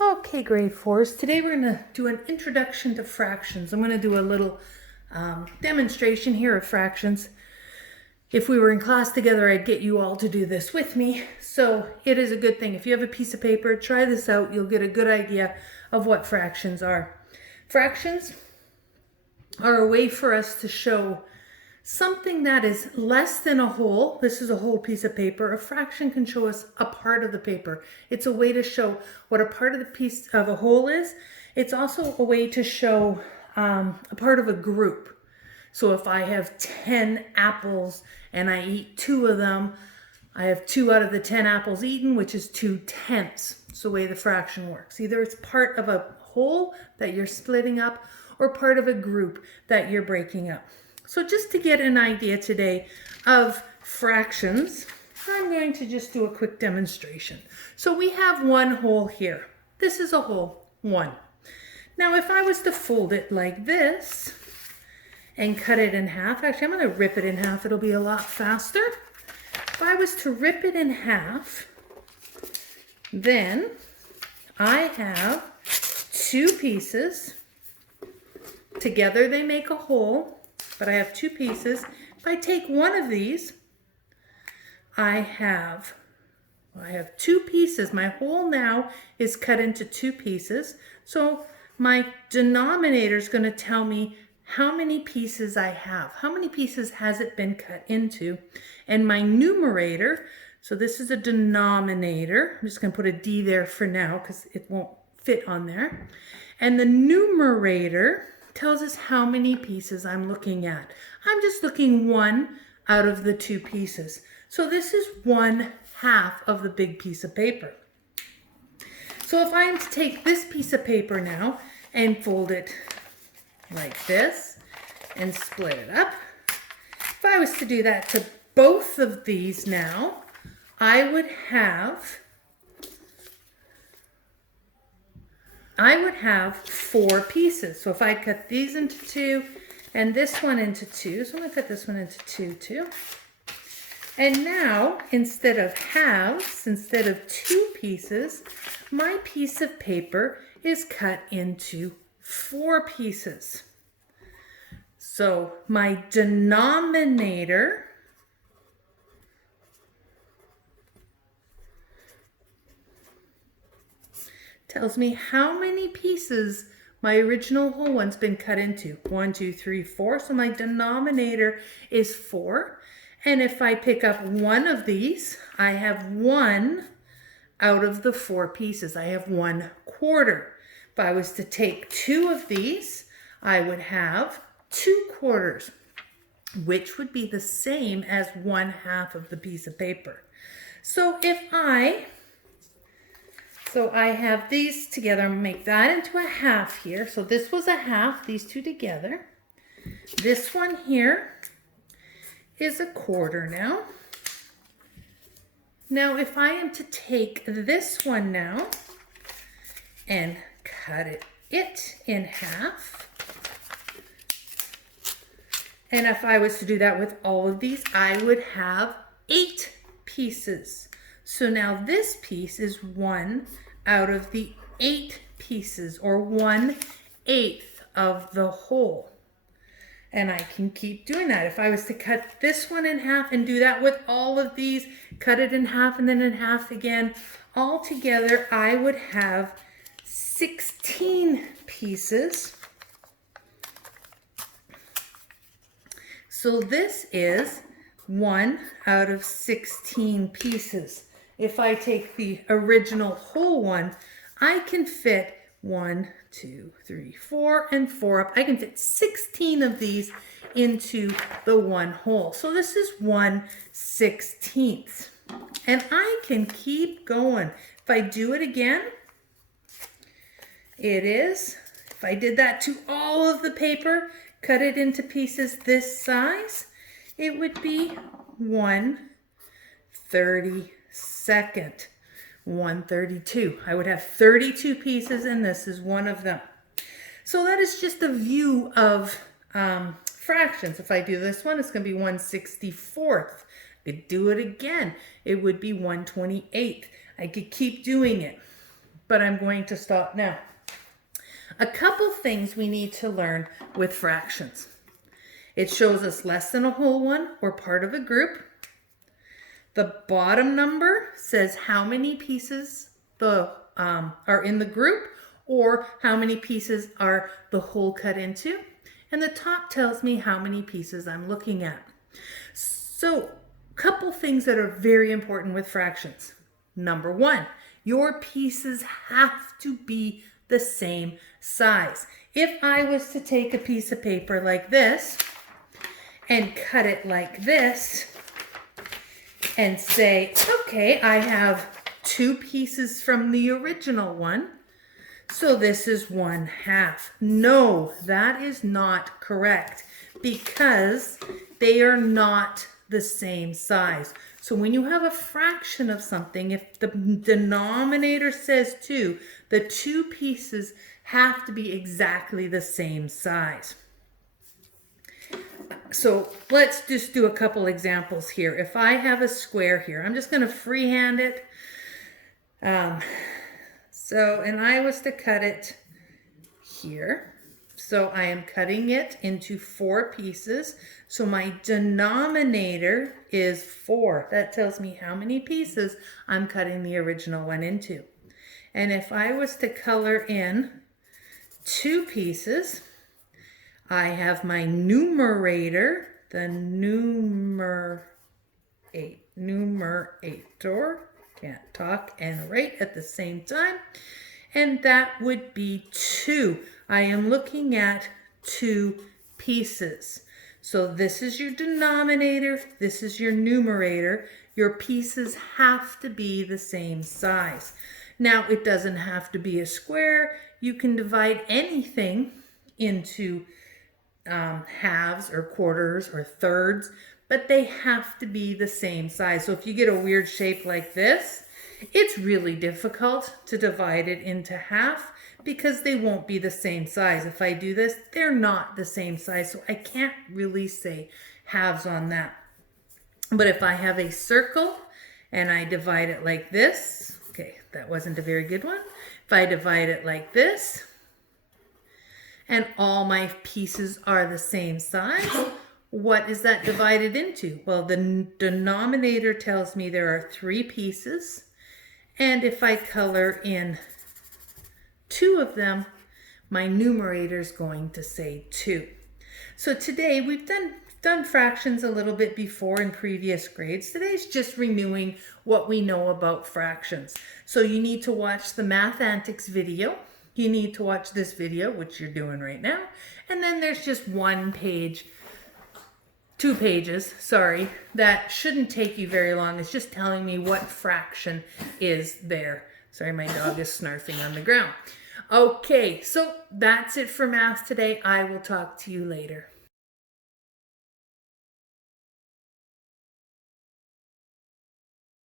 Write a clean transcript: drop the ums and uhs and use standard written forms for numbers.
Okay, grade fours. Today we're going to do an introduction to fractions. I'm going to do a little demonstration here of fractions. If we were in class together, I'd get you all to do this with me. So it is a good thing. If you have a piece of paper, try this out. You'll get a good idea of what fractions are. Fractions are a way for us to show something that is less than a whole. This is a whole piece of paper. A fraction can show us a part of the paper. It's a way to show what a part of the piece of a whole is. It's also a way to show a part of a group. So if I have 10 apples and I eat 2 of them, I have 2 out of the 10 apples eaten, which is 2/10. It's the way the fraction works. Either it's part of a whole that you're splitting up or part of a group that you're breaking up. So just to get an idea today of fractions, I'm going to just do a quick demonstration. So we have one whole here. This is a whole, 1. Now if I was to fold it like this and cut it in half, actually I'm going to rip it in half, it'll be a lot faster. If I was to rip it in half, then I have 2 pieces. Together they make a whole. But I have 2 pieces. If I take one of these, I have 2 pieces. My whole now is cut into 2 pieces. So my denominator is going to tell me how many pieces I have. How many pieces has it been cut into? And my numerator, so this is a denominator. I'm just going to put a D there for now because it won't fit on there. And the numerator tells us how many pieces I'm looking at. I'm just looking 1 out of the 2 pieces. So this is 1/2 of the big piece of paper. So if I am to take this piece of paper now and fold it like this and split it up, if I was to do that to both of these now, I would have 4 pieces. So if I cut these into 2 and this one into 2, so I'm going to cut this one into 2 too. And now, instead of halves, instead of 2 pieces, my piece of paper is cut into 4 pieces. So my denominator tells me how many pieces my original whole one's been cut into. 1, 2, 3, 4. So my denominator is 4. And if I pick up one of these, I have 1 out of the 4 pieces. I have 1/4. If I was to take 2 of these, I would have 2/4, which would be the same as 1/2 of the piece of paper. So I have these together. I'm going to make that into a half here. So this was a half, these 2 together. This one here is a 1/4 now. Now if I am to take this one now and cut it in half, and if I was to do that with all of these, I would have 8 pieces. So now this piece is 1 out of the 8 pieces, or 1/8 of the whole. And I can keep doing that. If I was to cut this one in half and do that with all of these, cut it in half and then in half again, all together I would have 16 pieces. So this is 1 out of 16 pieces. If I take the original whole one, I can fit 1, 2, 3, 4, and 4 up. I can fit 16 of these into the one whole. So this is 1/16. And I can keep going. If I do it again, it is, if I did that to all of the paper, cut it into pieces this size, it would be 1/32. 1/32. I would have 32 pieces and this is one of them. So that is just a view of fractions. If I do this one, it's going to be 1/64. could do it again. It would be 1/28. I could keep doing it. but I'm going to stop now. A couple things we need to learn with fractions. It shows us less than a whole one or part of a group. The bottom number says how many pieces are in the group or how many pieces are the whole cut into. And the top tells me how many pieces I'm looking at. So, a couple things that are very important with fractions. Number one, your pieces have to be the same size. If I was to take a piece of paper like this and cut it like this and say, okay, I have 2 pieces from the original one, so this is 1/2. No, that is not correct because they are not the same size. So when you have a fraction of something, if the denominator says 2, the 2 pieces have to be exactly the same size. So let's just do a couple examples here. If I have a square here, I'm just going to freehand it. And I was to cut it here. So I am cutting it into 4 pieces. So my denominator is 4. That tells me how many pieces I'm cutting the original one into. And if I was to color in 2 pieces, I have my numerator, the numerator, can't talk and write at the same time, and that would be 2. I am looking at 2 pieces. So this is your denominator, this is your numerator. Your pieces have to be the same size. Now, it doesn't have to be a square. You can divide anything into halves or quarters or thirds, but they have to be the same size. So if you get a weird shape like this, it's really difficult to divide it into half because they won't be the same size. If I do this, they're not the same size, so I can't really say halves on that. But if I have a circle and I divide it like this, okay, that wasn't a very good one. If I divide it like this, and all my pieces are the same size, what is that divided into? Well, the denominator tells me there are 3 pieces, and if I color in 2 of them, my numerator is going to say 2. So today we've done fractions a little bit before in previous grades. Today's just renewing what we know about fractions. So you need to watch the Math Antics video. You need to watch this video, which you're doing right now. And then there's just 1 page, 2 pages, sorry, that shouldn't take you very long. It's just telling me what fraction is there. Sorry, my dog is snarfing on the ground. Okay, so that's it for math today. I will talk to you later.